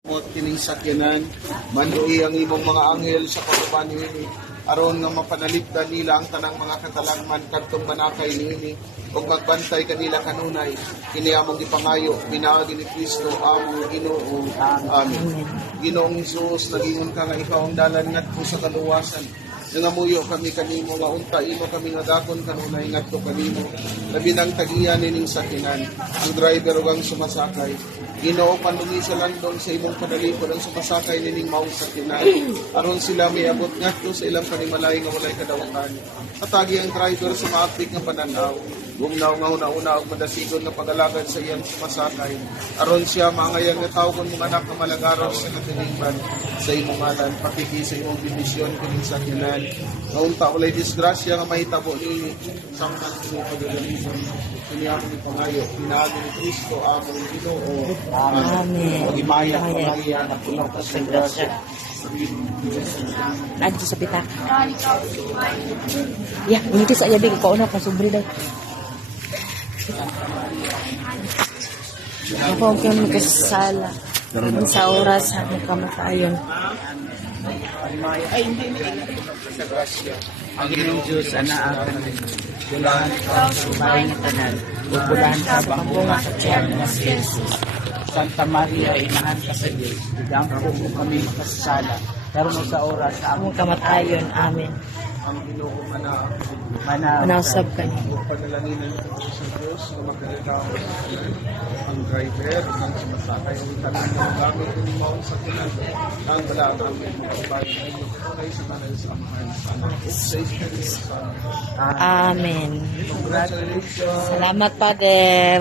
At kining sakyanan, manuhi ang imong mga anghel sa pagkuban niini, aron nga mapanalipdan nila ang tanang mga katalagman kadtong manakay niini, ug magbantay kanila kanunay, kini among gipangayo, pinaagi ni Kristo among Ginoo. Amen. Ginoong Hesus, nagingon ka nga ikaw ang dalan ngadto sa kaluwasan. Nangamuyo kami kanimo nga unta imo kami nga dakon kanunay ngadto kanimo. Labi nang tagiyan nining sakyanan, ang driver ug ang sumasakay. Ginoo panungi sa landong sa imong panalipod ang sumasakay nining maong sakyanan. Aron sila may abot ngadto sa ilang panimalay nga walay kadawakan. Atagi ang driver sa maapik nga pananaw. Gumnaw nga una-una og madasigon nga pag-alagad sa iyang sumasakay. Aron siya maangayang nga tawgon mong anak nga malagaron sa katilingban sa imong ngalan, pakiki sa imong bendisyon kining sakyanan. Nga unta walay disgrasya nga mahitabo ni samtang kini pagalisan. Kini among ipangayo, pinaagi ni Kristo among Ginoo. Amen. Pagimaya pangaya na puno ka sa grasya. Adto sa pitak. Ya, ini sa yabi ko na kasubri daw. Ako kami kasala. Sa oras sa kamatayon. Ay, hindi sa grasya. Ang Ginoong Diyos, anaakan bulahan ka sa bahay ng tanan, o bulahan ka bangunga sa tiyan ng Jesus. Santa Maria, inahan ka sa Diyos, idampo mo kami kasala, karon mo sa oras sa among Kamatayon. Amen. Ang Ginoo Manasab ka niya. Panalanginan ko sa Diyos na magkalitaw ang driver, ang sumasakay, ang tanong ng gamit ng maong sakyanan, ang balaga ang mga kabayan ay magpapalay sa kanal sa amahan sa anak o sa Espiritu Santo. Amen. Congratulations! Salamat, Father.